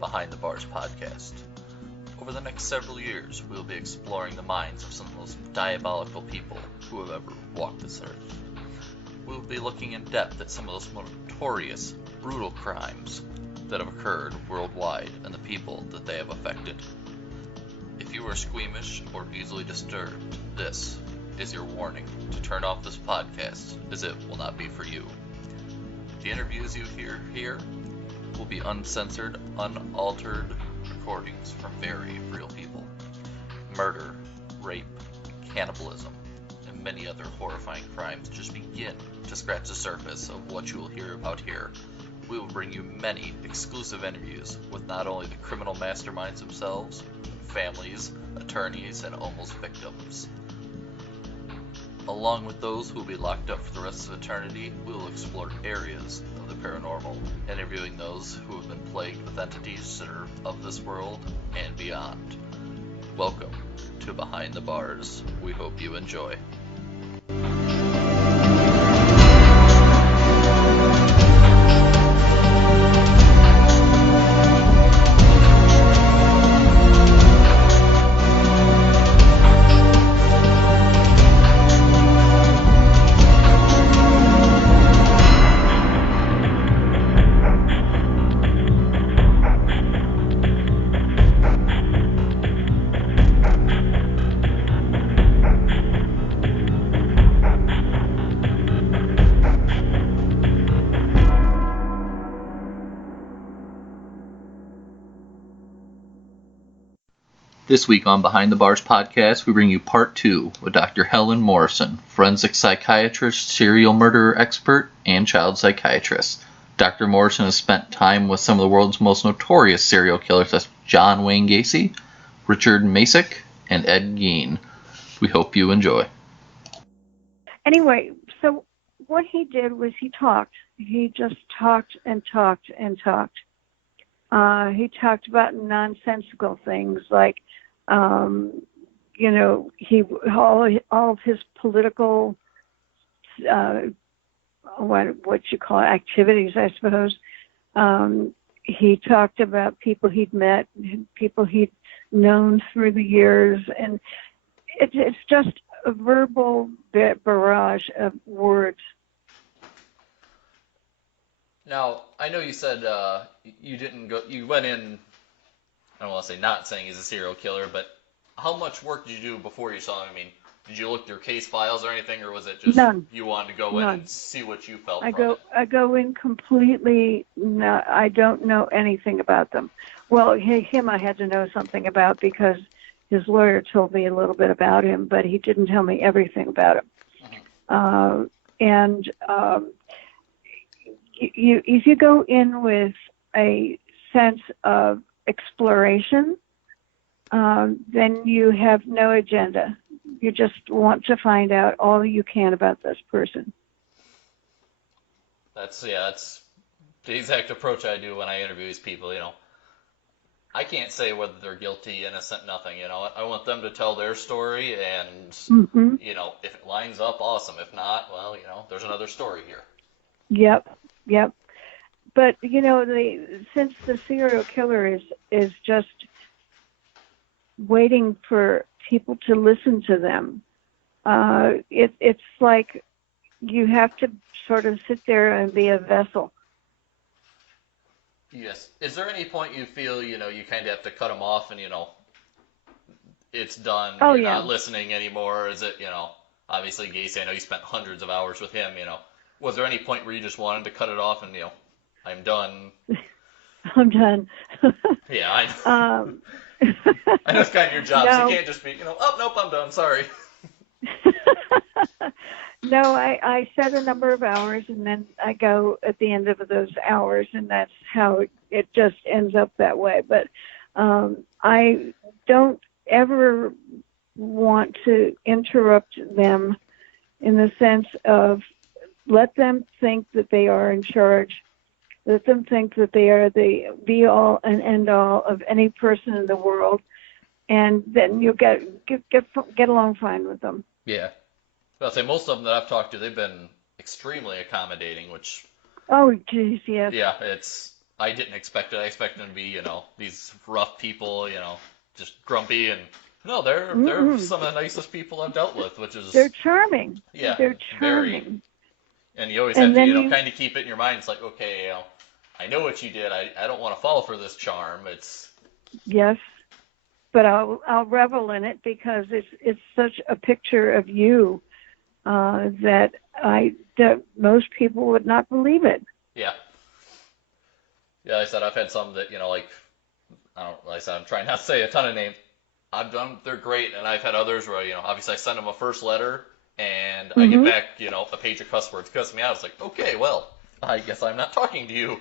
Behind the Bars podcast. Over the next several years, we will be exploring the minds of some of the most diabolical people who have ever walked this earth. We will be looking in depth at some of those notorious, brutal crimes that have occurred worldwide and the people that they have affected. If you are squeamish or easily disturbed, this is your warning to turn off this podcast, as it will not be for you. The interviews you hear here will be uncensored, unaltered recordings from very real people. Murder, rape, cannibalism, and many other horrifying crimes just begin to scratch the surface of what you will hear about here. We will bring you many exclusive interviews with not only the criminal masterminds themselves, families, attorneys, and almost victims. Along with those who will be locked up for the rest of eternity, we will explore areas of the paranormal, interviewing those who have been plagued with entities that are of this world and beyond. Welcome to Behind the Bars. We hope you enjoy. This week on Behind the Bars podcast, we bring you part 2 with Dr. Helen Morrison, forensic psychiatrist, serial murderer expert, and child psychiatrist. Dr. Morrison has spent time with some of the world's most notorious serial killers, such as John Wayne Gacy, Richard Masick, and Ed Gein. We hope you enjoy. Anyway, so what he did was he talked. He just talked and talked and talked. He talked about nonsensical things like, all of his political, what you call activities, I suppose. He talked about people he'd met, people he'd known through the years, and it's just a verbal barrage of words. Now, I know you said you went in, I don't want to say not saying he's a serial killer, but how much work did you do before you saw him? I mean, did you look through case files or anything, or was it just None. You wanted to go in and see what you felt I go in completely, I don't know anything about them. Well, him I had to know something about because his lawyer told me a little bit about him, but he didn't tell me everything about him. If you go in with a sense of exploration, then you have no agenda. You just want to find out all you can about this person. That's the exact approach I do when I interview these people. I can't say whether they're guilty, innocent, nothing. I want them to tell their story, and if it lines up, awesome. If not, well, there's another story here. Yep. But since the serial killer is just waiting for people to listen to them, it's like you have to sort of sit there and be a vessel. Yes. Is there any point you feel you kind of have to cut them off and it's done? Oh, you're yeah. Not listening anymore? Is it obviously Gacy? I know you spent hundreds of hours with him. Was there any point where you just wanted to cut it off and I'm done? I'm done. Yeah, I know. I know it's kind of your job, so you can't just be, oh, nope, I'm done, sorry. No, I set a number of hours, and then I go at the end of those hours, and that's how it just ends up that way. But I don't ever want to interrupt them in the sense of let them think that they are in charge. Let them think that they are the be-all and end-all of any person in the world, and then you'll get along fine with them. Yeah. I'll say most of them that I've talked to, they've been extremely accommodating, which... Oh, geez, yes. Yeah, I didn't expect it. I expected them to be, these rough people, just grumpy, and no, they're Mm-mm. some of the nicest people I've dealt with, which They're is, charming. yeah, They're very. charming. And you always have And to, then you, kind of keep it in your mind. It's like, okay, I know what you did. I don't want to fall for this charm. It's, yes, but I'll revel in it because it's such a picture of you that most people would not believe it. yeah. Yeah, like I said, I've had some that, like, like I said, I'm trying not to say a ton of names. I've done, they're great, and I've had others where, obviously I send them a first letter, and I get Mm-hmm. back, a page of cuss words, cuss me out. It's like, okay, well, I guess I'm not talking to you.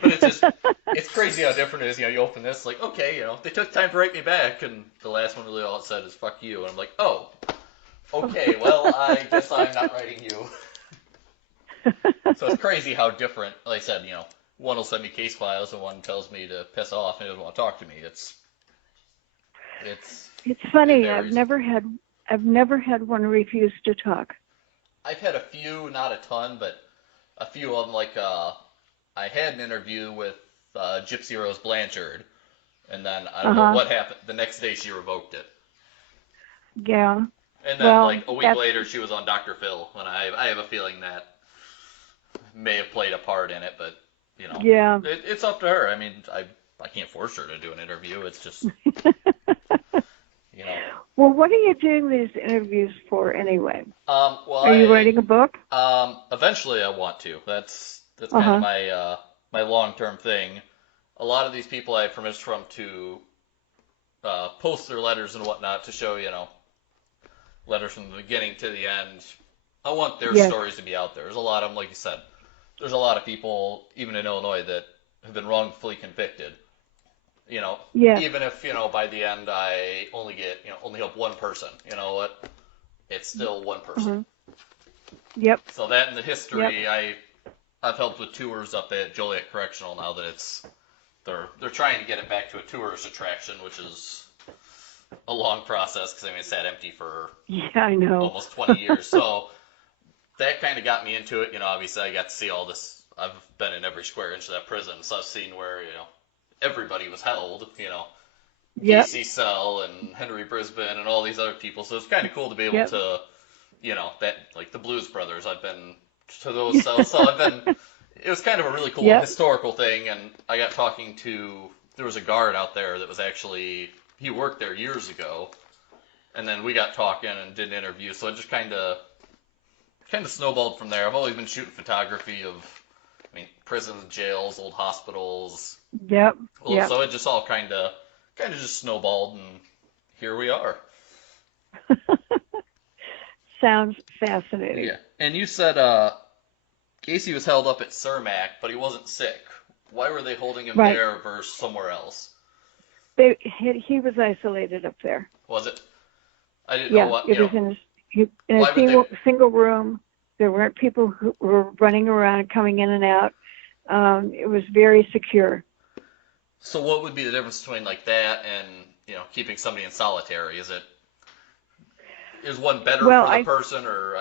But it's just, it's crazy how different it is. You open this, like, okay, they took time to write me back, and the last one really all it said is, fuck you. And I'm like, oh, okay, well, I guess I'm not writing you. So it's crazy how different, like I said, one will send me case files and one tells me to piss off and doesn't want to talk to me. It's It's it funny. varies. I've never had one refuse to talk. I've had a few, not a ton, but a few of them. Like I had an interview with Gypsy Rose Blanchard, and then I don't know Uh-huh. what happened. The next day she revoked it, Yeah. and then Well, like a week that's later she was on Dr. Phil, and I have a feeling that may have played a part in it, but yeah. it's up to her. I mean, I can't force her to do an interview. It's just you know. Well, what are you doing these interviews for anyway? Well, Are you writing a book? eventually I want to. That's kind of Uh-huh. my long-term thing. A lot of these people I have permission from to post their letters and whatnot to show, letters from the beginning to the end. I want their Yes. stories to be out there. There's a lot of them, like you said. There's a lot of people, even in Illinois, that have been wrongfully convicted. Yes. Even if, by the end I only help one person, you know what? It's still one person. Uh-huh. Yep. So that in the Yep. history, I've helped with tours up at Joliet Correctional now that they're trying to get it back to a tourist attraction, which is a long process because it's sat empty for Yeah, I know. almost 20 years. So that kind of got me into it. Obviously I got to see all this. I've been in every square inch of that prison, so I've seen where everybody was held. Yep. Casey Sell and Henry Brisbane and all these other people. So it's kind of cool to be able Yep. to, that like the Blues Brothers. I've been to those cells, so I've been. It was kind of a really cool Yep. historical thing, and I got talking to. There was a guard out there that was actually he worked there years ago, and then we got talking and did an interview. So it just kind of snowballed from there. I've always been shooting photography of, prisons, jails, old hospitals. Yep. Well, Yep. so it just all kind of just snowballed, and here we are. Sounds fascinating. Yeah. And you said Casey was held up at Cermak, but he wasn't sick. Why were they holding him Right. there versus somewhere else? He was isolated up there. Was it? I didn't know Yeah, what, it was in a why would they? single room. There weren't people who were running around, coming in and out. It was very secure. So what would be the difference between like that and, keeping somebody in solitary? Is one better Well, for the person, or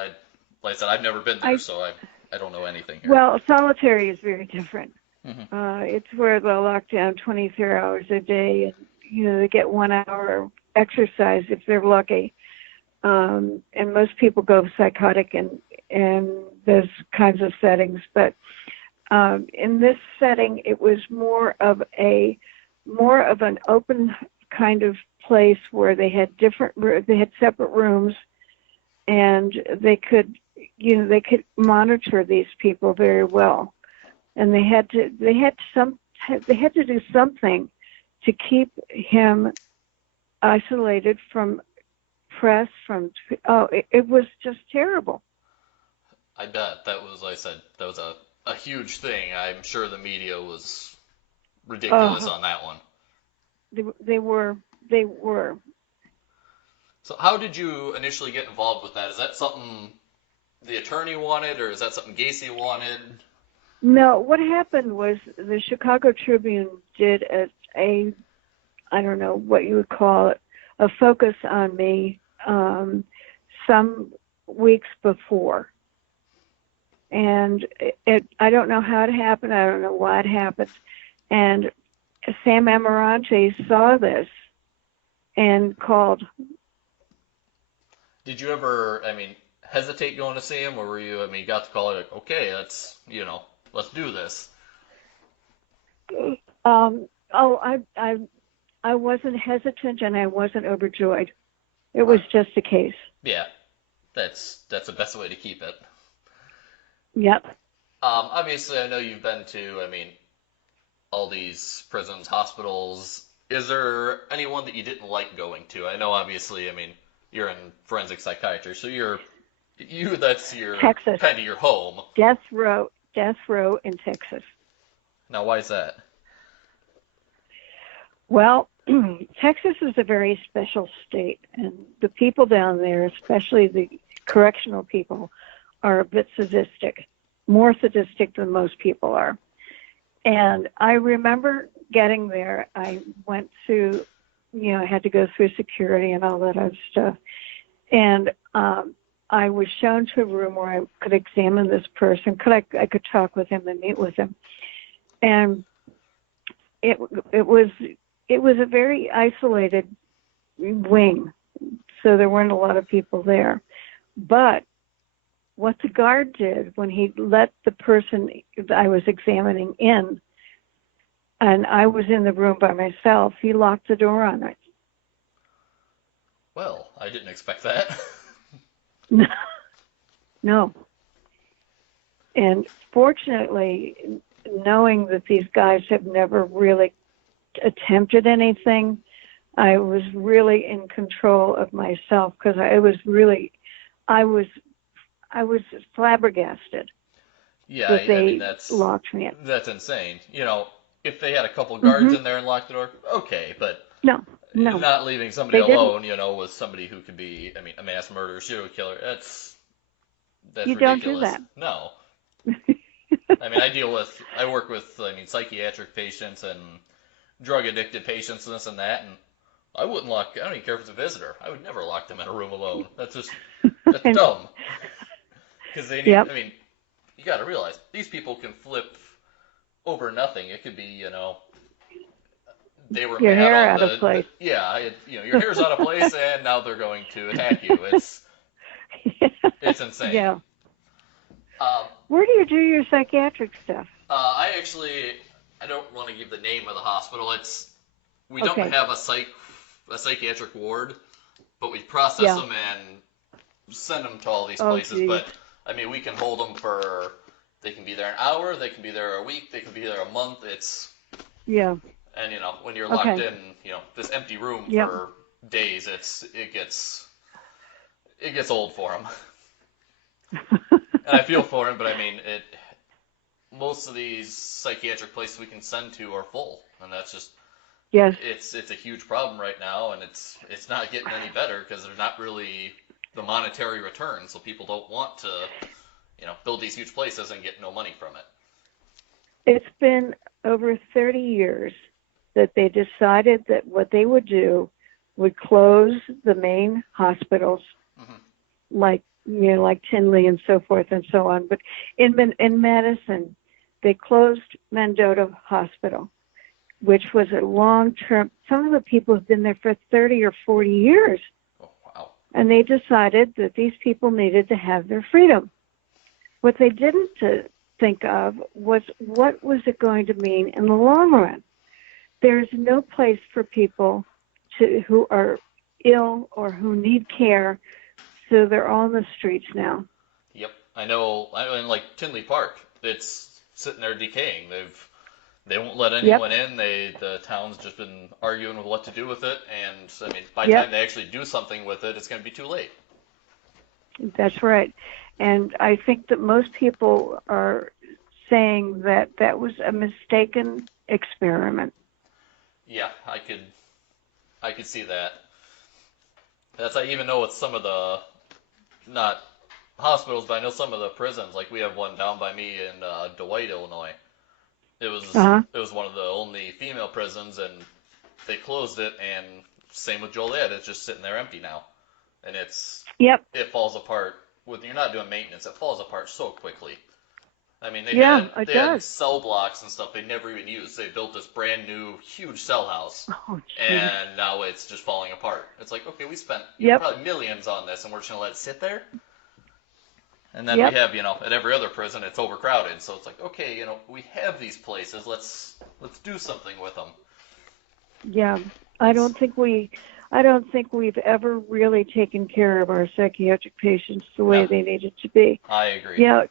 like I said, I've never been there, so I don't know anything here. well, solitary is very different. Hmm. It's where they'll lock down 23 hours a day, and they get 1 hour of exercise if they're lucky. And most people go psychotic in those kinds of settings, but in this setting, it was more of an open kind of place where they had separate rooms, and they could monitor these people very well, and they had to do something to keep him isolated from press. It was just terrible. I bet that was, like I said, that was a huge thing. I'm sure the media was ridiculous Oh, on that one. they were. So how did you initially get involved with that? Is that something the attorney wanted, or is that something Gacy wanted? No, what happened was the Chicago Tribune did a I don't know what you would call it, a focus on me some weeks before. And I don't know how it happened. I don't know why it happened. And Sam Amarante saw this and called. Did you ever, hesitate going to see him, or were you, got the call, like, okay, let's do this? I wasn't hesitant and I wasn't overjoyed. It was just a case. Yeah, that's the best way to keep it. Yep. Obviously, I know you've been to, all these prisons, hospitals. Is there anyone that you didn't like going to? I know, obviously, you're in forensic psychiatry, so that's your Texas. kind of your home. Death row in Texas. Now, why is that? Well, Texas is a very special state, and the people down there, especially the correctional people, are a bit sadistic, more sadistic than most people are. And I remember getting there. I went to, I had to go through security and all that other stuff. And I was shown to a room where I could examine this person. I could talk with him and meet with him. And it was a very isolated wing, so there weren't a lot of people there. But what the guard did when he let the person I was examining in, and I was in the room by myself, he locked the door on it. Well, I didn't expect that. No. And fortunately, knowing that these guys have never really attempted anything, I was really in control of myself because I was flabbergasted. Yeah, that they locked me in. That's insane. If they had a couple guards in there and locked the door, okay, but no, not leaving somebody alone, with somebody who could be, a mass murderer, serial killer. That's you ridiculous. Don't do that. No. I work with psychiatric patients and drug addicted patients and this and that, and I don't even care if it's a visitor. I would never lock them in a room alone. That's dumb. Because they need, you got to realize, these people can flip over nothing. It could be, they were your mad hair on out of place. Your hair's out of place, and now they're going to attack you. It's insane. Yeah. Where do you do your psychiatric stuff? I don't want to give the name of the hospital. We don't have a psychiatric ward, but we process them and send them to all these places. Geez. But we can hold them they can be there an hour, they can be there a week, they can be there a month. And when you're locked in, this empty room for days, it gets old for them. And I feel for him, but most of these psychiatric places we can send to are full, and that's just it's a huge problem right now, and it's not getting any better because there's not really the monetary return, so people don't want to build these huge places and get no money from it. It's been over 30 years that they decided that what they would do would close the main hospitals, like Tinley and so forth and so on. But in Madison, they closed Mendota Hospital, which was a long-term. Some of the people have been there for 30 or 40 years. Oh, wow. And they decided that these people needed to have their freedom. What they didn't think of was what was it going to mean in the long run. There's no place for people who are ill or who need care, so they're on the streets now. Yep, I know. Like Tinley Park, it's sitting there decaying. They won't let anyone in. The town's just been arguing with what to do with it, and by the time they actually do something with it, it's going to be too late. That's right, and I think that most people are saying that was a mistaken experiment. Yeah, I could see that. I even know with some of the, not hospitals, but I know some of the prisons. Like we have one down by me in Dwight, Illinois. It was one of the only female prisons, and they closed it. And same with Joliet, it's just sitting there empty now, and it falls apart. When you're not doing maintenance, it falls apart so quickly. I mean, it they had does. cell blocks and stuff they never even used. They built this brand new, huge cell house, Oh, geez. and now it's just falling apart. It's like, okay, we spent Yep. probably millions on this, and we're just gonna let it sit there. And then Yep. we have, at every other prison, it's overcrowded. So it's like, okay, we have these places. Let's do something with them. Yeah. I don't think we've ever really taken care of our psychiatric patients the way they needed to be. I agree. Yeah.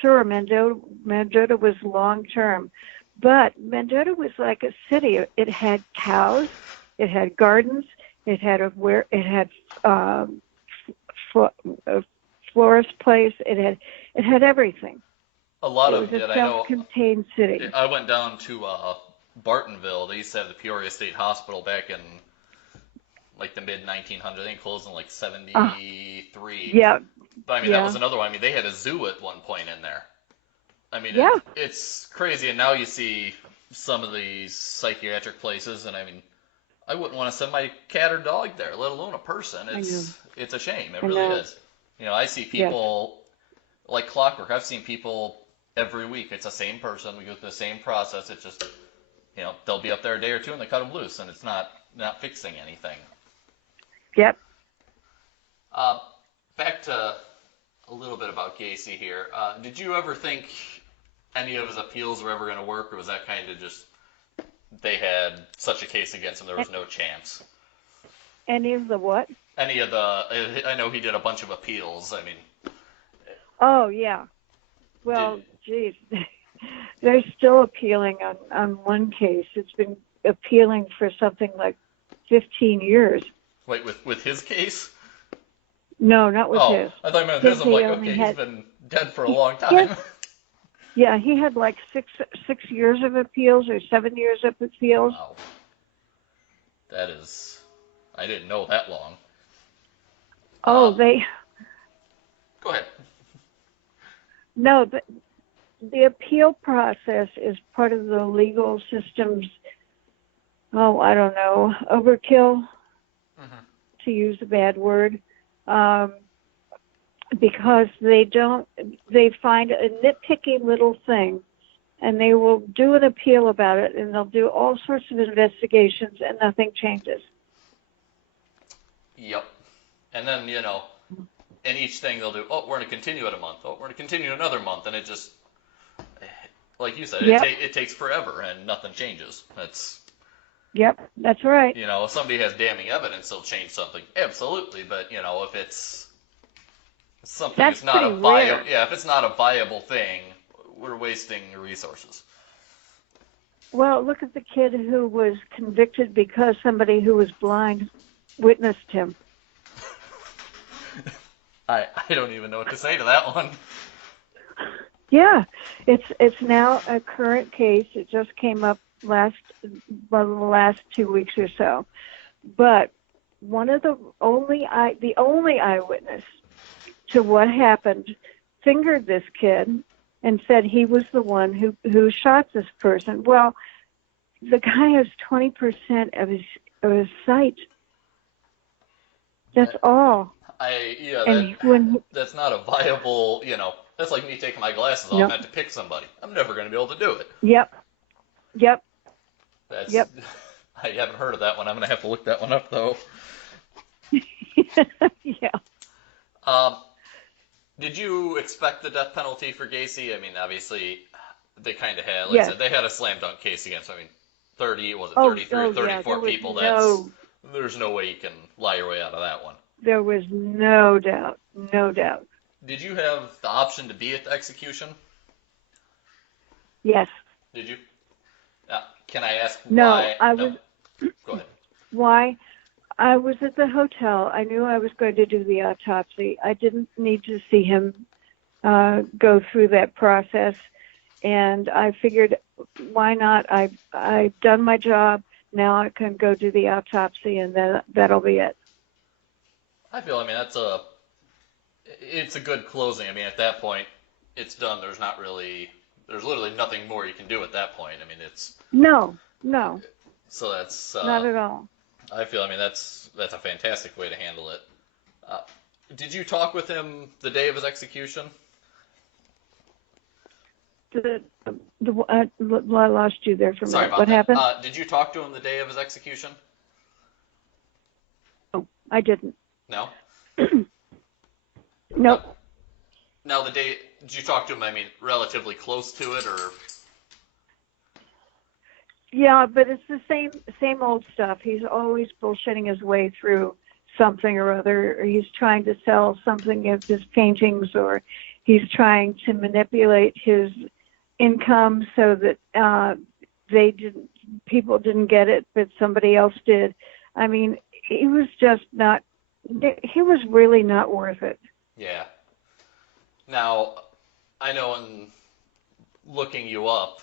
Sure, Mendota was long term, but Mendota was like a city. It had cows, it had gardens, it had a florist place. It had everything. A lot It was a self-contained city. I went down to Bartonville. They used to have the Peoria State Hospital back in like the mid 1900s. I think it closed in like 73. Yeah. But I mean, that was another one. I mean, they had a zoo at one point in there. I mean, it's crazy. And now you see some of these psychiatric places, and I mean, I wouldn't want to send my cat or dog there, let alone a person. It's a shame. It really is. I see people like clockwork. I've seen people every week. It's the same person. We go through the same process. It's just, they'll be up there a day or two and they cut them loose, and it's not fixing anything. Yep. Back to a little bit about Gacy here. Did you ever think any of his appeals were ever going to work, or was that kind of just they had such a case against him there was no chance? Any of the what? I know he did a bunch of appeals. I mean. Oh, yeah. Well, geez. They're still appealing on one case. It's been appealing for something like 15 years. Wait, with his case? No, not with his. I thought you meant his. I'm like, okay, he's been dead for a long time. Yeah, he had like 6 years of appeals or 7 years of appeals. Wow. That is, I didn't know that long. Oh, Go ahead. No, the appeal process is part of the legal system's, I don't know, overkill, to use a bad word, because they find a nitpicky little thing, and they will do an appeal about it, and they'll do all sorts of investigations, and nothing changes. Yep. And then, in each thing they'll do, we're going to continue it a month. We're going to continue another month. And it just, like you said, it takes forever and nothing changes. Yep, that's right. If somebody has damning evidence, they'll change something. Absolutely. But, if it's something that's not a viable, if it's not a viable thing, we're wasting resources. Well, look at the kid who was convicted because somebody who was blind witnessed him. I don't even know what to say to that one. Yeah, it's now a current case. It just came up the last 2 weeks or so. But one of the only eyewitness to what happened fingered this kid and said he was the one who shot this person. Well, the guy has 20% of his sight. That's all. That's not a viable, that's like me taking my glasses off and have to pick somebody. I'm never going to be able to do it. Yep. I haven't heard of that one. I'm going to have to look that one up, though. Yeah. Did you expect the death penalty for Gacy? I mean, obviously, they kind of had, I said, they had a slam dunk case against him. I mean, 33 or 34 people. There's no way you can lie your way out of that one. There was no doubt. Did you have the option to be at the execution? Yes. Did you? Can I ask no, why? I was. Go ahead. Why? I was at the hotel. I knew I was going to do the autopsy. I didn't need to see him go through that process, and I figured, why not? I've done my job. Now I can go do the autopsy, and then that'll be it. I feel, it's a good closing. I mean, at that point, it's done. There's literally nothing more you can do at that point. I mean, it's... No. So that's... not at all. I feel, that's a fantastic way to handle it. Did you talk with him the day of his execution? I lost you there for a Sorry minute. about What that. happened? Did you talk to him the day of his execution? No, I didn't. No? Nope. Now, the day, did you talk to him, I mean, relatively close to it, or? Yeah, but it's the same old stuff. He's always bullshitting his way through something or other, or he's trying to sell something of his paintings, or he's trying to manipulate his income so that people didn't get it, but somebody else did. I mean, he was really not worth it. Yeah. Now, I know in looking you up,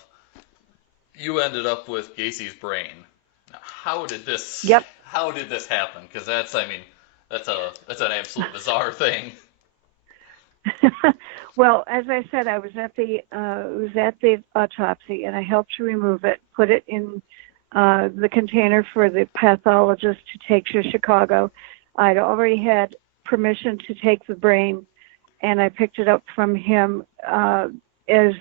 you ended up with Gacy's brain. Now, how did this happen? Because that's an absolute bizarre thing. Well, as I said, I was at the autopsy, and I helped to remove it, put it in the container for the pathologist to take to Chicago. I'd already had permission to take the brain, and I picked it up from him as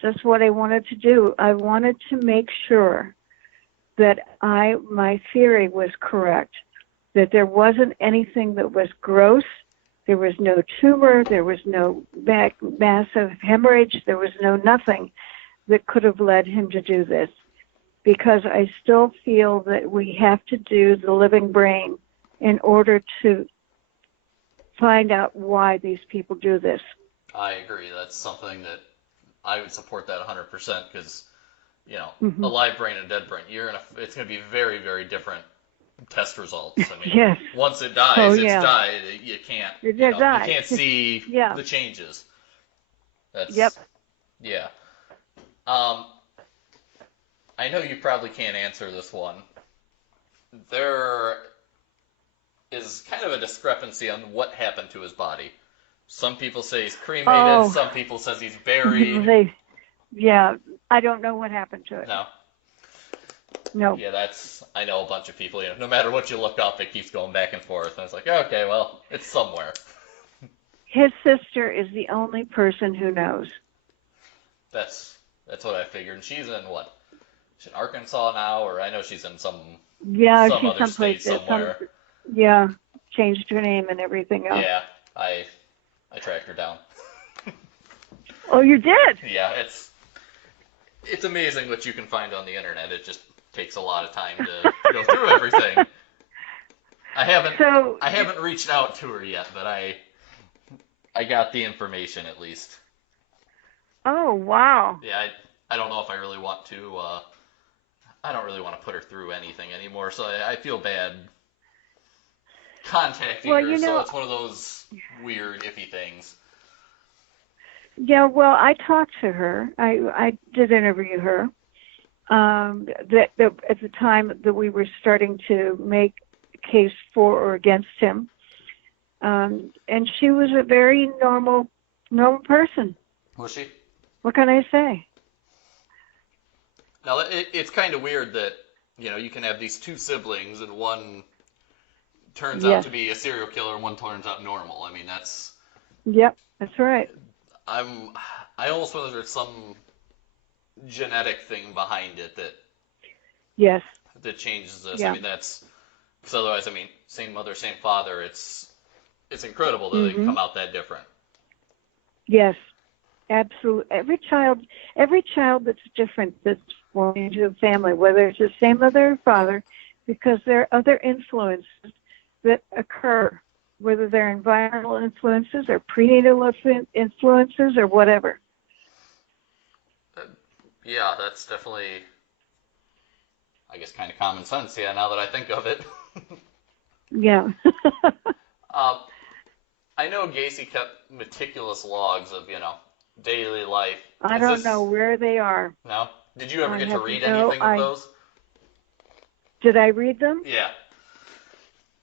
just what I wanted to do. I wanted to make sure that my theory was correct, that there wasn't anything that was gross. There was no tumor. There was no massive hemorrhage. There was nothing that could have led him to do this, because I still feel that we have to do the living brain in order to find out why these people do this. I agree. That's something that I would support that 100%, because, a live brain and a dead brain, it's going to be very, very different test results. I mean, yes. Once it dies, it's died. You can't, you can't see the changes. Yep. Yeah. I know you probably can't answer this one. There is kind of a discrepancy on what happened to his body. Some people say he's cremated. Some people says he's buried. I don't know what happened to it. No. Yeah, I know a bunch of people, no matter what you look up, it keeps going back and forth. And it's like, okay, well, it's somewhere. His sister is the only person who knows. That's what I figured. And she's in what? She's in Arkansas now, or I know she's in some other state somewhere. Changed her name and everything else. Yeah, I tracked her down. Oh, you did? Yeah, it's amazing what you can find on the internet. It just takes a lot of time to go through everything. I haven't reached out to her yet, but I got the information at least. Oh, wow. Yeah, I don't know if I really want to. I don't really want to put her through anything anymore, so I feel bad contacting her. So it's one of those weird, iffy things. Yeah, well, I talked to her. I did interview her. At the time that we were starting to make a case for or against him, and she was a very normal person. Was she? What can I say? Now, it's kind of weird that, you can have these two siblings and one turns out to be a serial killer and one turns out normal. I mean, that's... Yep, that's right. I almost wonder if there's some genetic thing behind it that changes this. Yeah. I mean, because otherwise, same mother, same father, it's incredible that they can come out that different. Yes. Absolutely. Every child that's different that's born into a family, whether it's the same mother or father, because there are other influences that occur, whether they're environmental influences or prenatal influences or whatever. Yeah, that's definitely, I guess, kind of common sense, now that I think of it. Yeah. I know Gacy kept meticulous logs of, daily life. I don't know where they are. No? Did you ever get to read anything of those? Did I read them? Yeah.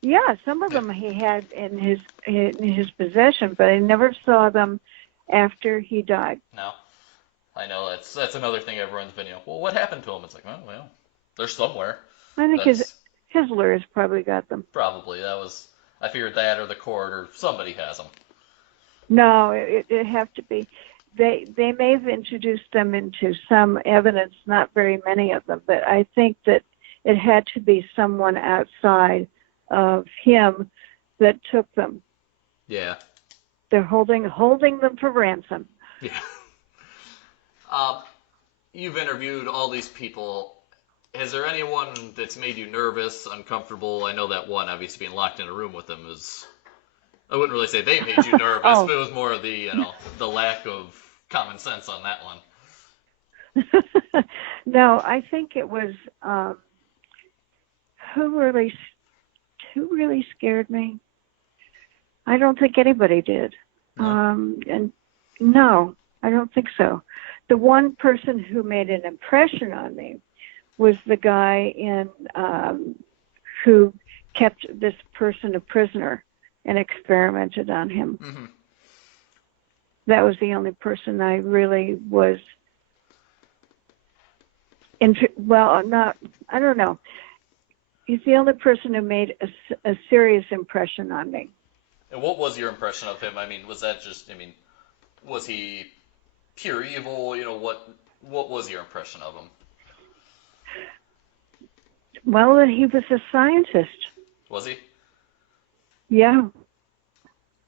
Yeah, some of them he had in his possession, but I never saw them after he died. No. I know that's another thing everyone's been, well, what happened to him? It's like, well, they're somewhere. I think his lawyers probably got them. Probably. I figured that or the court or somebody has them. No, it have to be. They may have introduced them into some evidence, not very many of them, but I think that it had to be someone outside of him that took them. Yeah. They're holding them for ransom. Yeah. You've interviewed all these people. Is there anyone that's made you nervous, uncomfortable? I know that one, obviously, being locked in a room with them is. I wouldn't really say they made you nervous, Oh. but it was more of the, the lack of common sense on that one. No, I think it was who really scared me. I don't think anybody did. No. And no, I don't think so. The one person who made an impression on me was the guy who kept this person a prisoner and experimented on him. Mm-hmm. That was the only person I really was. I don't know. He's the only person who made a serious impression on me. And what was your impression of him? I mean, was that just? I mean, was he pure evil? What was your impression of him? Well, that he was a scientist. Was he? Yeah.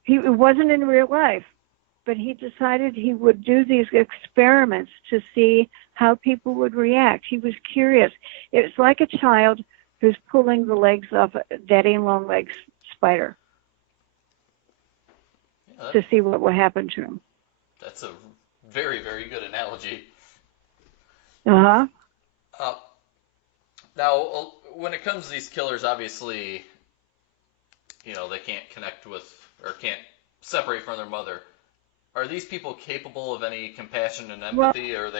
It wasn't in real life, but he decided he would do these experiments to see how people would react. He was curious. It was like a child who's pulling the legs off a daddy long legs spider to see what will happen to him. That's a very, very good analogy. Uh-huh. Now, when it comes to these killers, obviously, they can't connect with or can't separate from their mother. Are these people capable of any compassion and empathy, or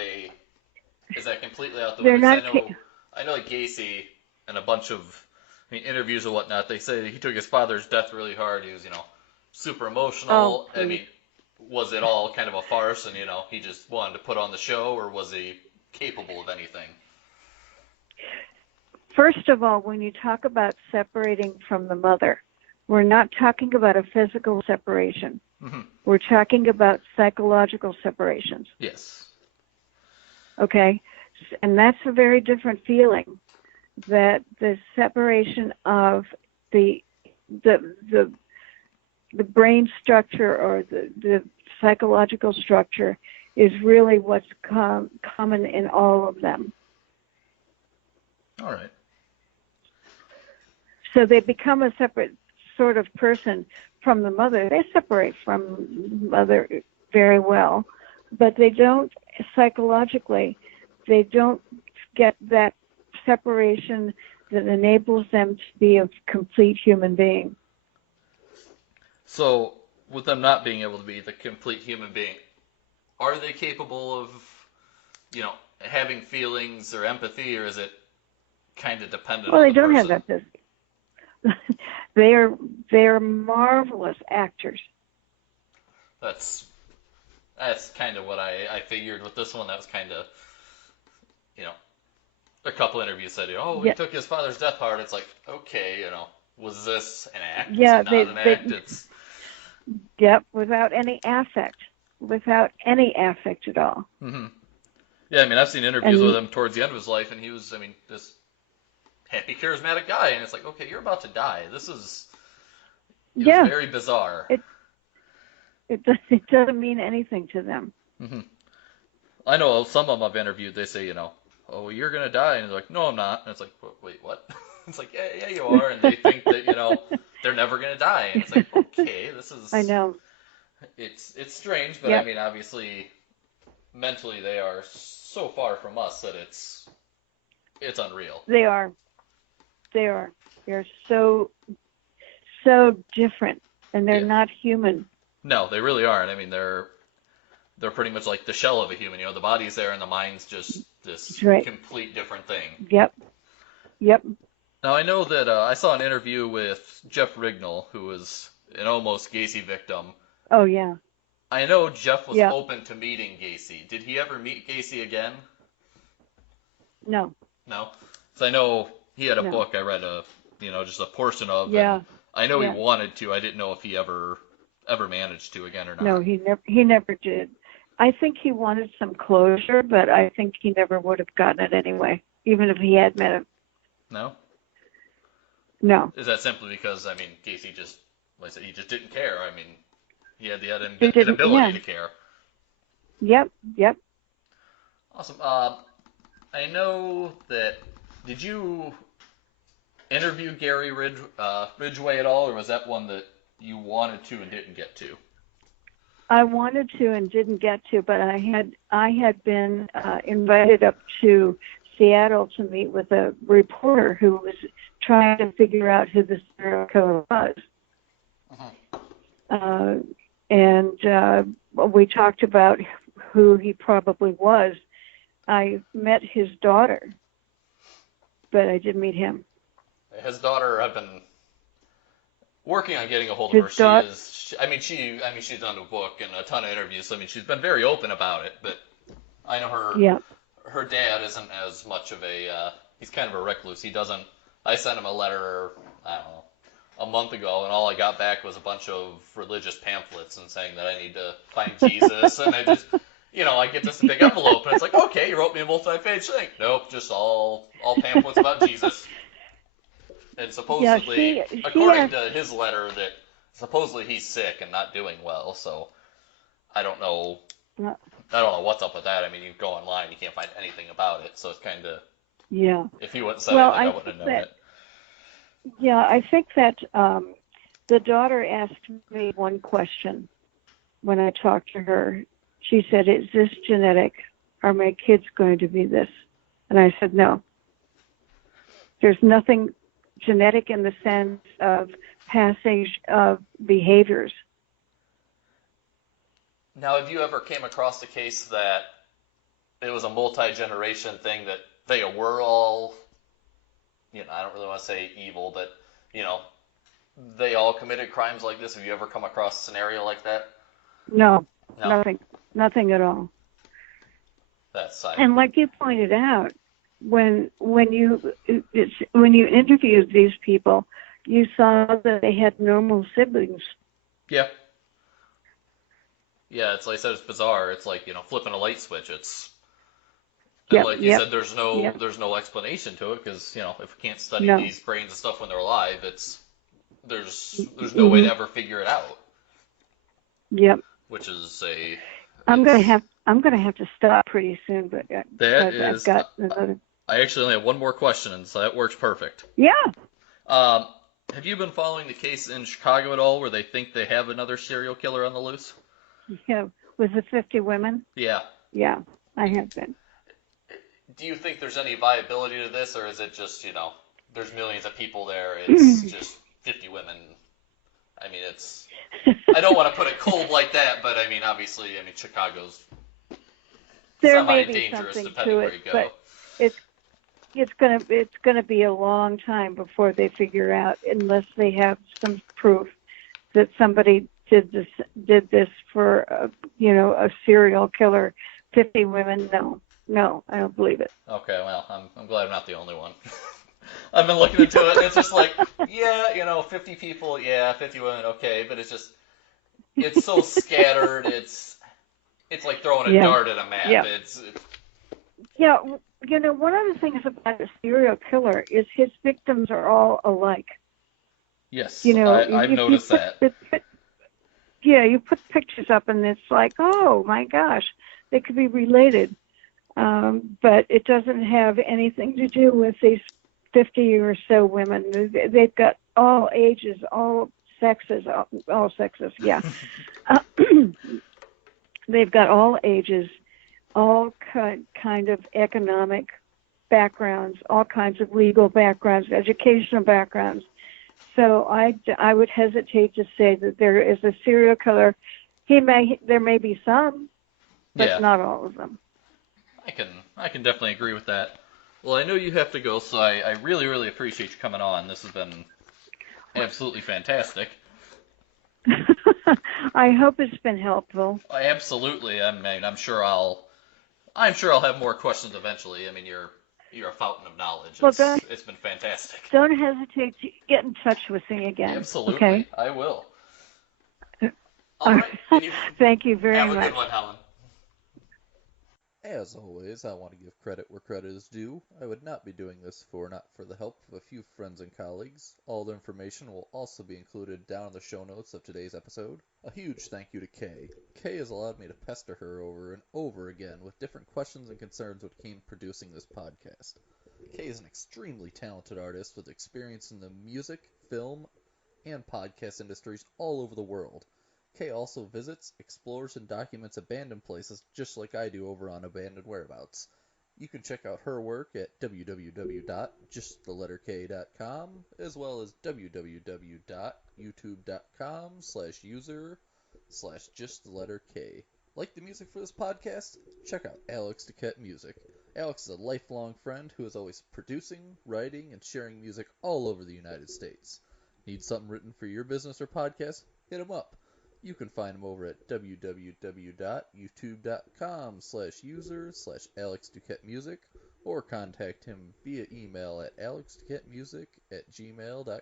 is that completely out the window? I know like Gacy and a bunch of interviews and whatnot, they say he took his father's death really hard. He was, super emotional. Oh, I mean, was it all kind of a farce and, he just wanted to put on the show, or was he capable of anything? First of all, when you talk about separating from the mother, we're not talking about a physical separation. Mm-hmm. We're talking about psychological separations. Yes. Okay? And that's a very different feeling, that the separation of the brain structure or the psychological structure is really what's common in all of them. All right. So they become a separate sort of person from the mother. They separate from mother very well, but they don't psychologically, they don't get that separation that enables them to be a complete human being. So, with them not being able to be the complete human being, are they capable of, having feelings or empathy, or is it kind of dependent on the person? Well, they don't have that. They are marvelous actors. That's kind of what I figured with this one. That was kind of, a couple interviews said, he took his father's death hard. It's like, okay, was this an act? Yeah, was it not an act? Yep, without any affect at all. Mm-hmm. Yeah, I mean, I've seen interviews with him towards the end of his life, and he was, this happy, charismatic guy, and it's like, okay, you're about to die. This is very bizarre. It doesn't mean anything to them. Mm-hmm. I know some of them I've interviewed, they say, you're going to die, and they're like, no, I'm not. And it's like, wait, what? It's like, yeah, you are, and they think that, they're never going to die, and it's like, okay, this is... I know. It's strange, but I mean, obviously, mentally they are so far from us that it's unreal. They are. They're so different, and they're not human. No, they really aren't. I mean, they're pretty much like the shell of a human. The body's there, and the mind's just this complete different thing. Yep. Now, I know that I saw an interview with Jeff Rignall, who was an almost Gacy victim. Oh, yeah. I know Jeff was open to meeting Gacy. Did he ever meet Gacy again? No. No? So I know he had a book I read just a portion of. Yeah. I know he wanted to. I didn't know if he ever ever managed to again or not? No, he never did. I think he wanted some closure, but I think he never would have gotten it anyway, even if he had met him. No? No. Is that simply because, I mean, Casey just, like I said, he just didn't care? I mean, he had the inability to care. Yep. Awesome. I know that, did you interview Gary Ridgway at all, or was that one that you wanted to and didn't get to? I wanted to and didn't get to, but I had been invited up to Seattle to meet with a reporter who was trying to figure out who the serial killer was. And we talked about who he probably was. I met his daughter, but I didn't meet him. His daughter, I've been working on getting a hold of her. She's done a book and a ton of interviews. So, I mean, she's been very open about it. But I know her. Yeah. Her dad isn't as much of a. He's kind of a recluse. He doesn't. I sent him a letter, I don't know, a month ago, and all I got back was a bunch of religious pamphlets and saying that I need to find Jesus, and I just. I get this big envelope, and it's like, okay, you wrote me a multi-page thing. Nope, just all pamphlets about Jesus. And supposedly, according to his letter, that supposedly he's sick and not doing well. So I don't know. I don't know what's up with that. I mean, you go online, you can't find anything about it. So it's kind of If he wouldn't say anything, I wouldn't have known it. Yeah, I think that the daughter asked me one question when I talked to her. She said, "Is this genetic? Are my kids going to be this?" And I said, "No. There's nothing genetic in the sense of passage of behaviors." Now, have you ever came across a case that it was a multi-generation thing, that they were all, I don't really want to say evil, but, they all committed crimes like this? Have you ever come across a scenario like that? No. Nothing at all. That's sad. And like you pointed out, when you interviewed these people, you saw that they had normal siblings. Yeah. Yeah, it's like I said, it's bizarre. It's like, flipping a light switch. It's like you said, there's no explanation to it, because, if we can't study these brains and stuff when they're alive, there's no way to ever figure it out. Yep. Which is a. I'm gonna have to stop pretty soon, but I've got another. I actually only have one more question, and so that works perfect. Yeah. Have you been following the case in Chicago at all, where they think they have another serial killer on the loose? Yeah, with the 50 women? Yeah. Yeah, I have been. Do you think there's any viability to this, or is it just, there's millions of people there, it's just 50 women? I mean, I don't want to put it cold like that, but I mean, obviously, Chicago's semi-dangerous depending where you go. But it's gonna be a long time before they figure out, unless they have some proof that somebody did this for a serial killer. 50 women, no, I don't believe it. Okay, well, I'm glad I'm not the only one. I've been looking into it, and it's just like, 50 people, 50 women, okay, but it's so scattered. It's like throwing a dart at a map. Yeah. One of the things about a serial killer is his victims are all alike. Yes, I've noticed that. You put pictures up, and it's like, oh my gosh, they could be related, but it doesn't have anything to do with these 50 or so women. They've got all ages, all sexes, yeah. They've got all ages, all kind of economic backgrounds, all kinds of legal backgrounds, educational backgrounds. So I would hesitate to say that there is a serial killer. There may be some, but not all of them. I can definitely agree with that. Well, I know you have to go, so I really, really appreciate you coming on. This has been absolutely fantastic. I hope it's been helpful. Absolutely. I mean, I'm sure I'll have more questions eventually. I mean, you're a fountain of knowledge. It's been fantastic. Don't hesitate to get in touch with me again. Absolutely. Okay? I will. All right. And you Thank you very have a much. good one, Helen. As always, I want to give credit where credit is due. I would not be doing this not for the help of a few friends and colleagues. All the information will also be included down in the show notes of today's episode. A huge thank you to Kay. Kay has allowed me to pester her over and over again with different questions and concerns when it came to producing this podcast. Kay is an extremely talented artist with experience in the music, film, and podcast industries all over the world. Kay also visits, explores, and documents abandoned places just like I do over on Abandoned Whereabouts. You can check out her work at www.justtheletterk.com as well as www.youtube.com/user/justtheletterk. Like the music for this podcast? Check out Alex Duquette Music. Alex is a lifelong friend who is always producing, writing, and sharing music all over the United States. Need something written for your business or podcast? Hit him up. You can find him over at www.youtube.com/user/AlexDuquetteMusic or contact him via email at alexduquettemusic@gmail.com.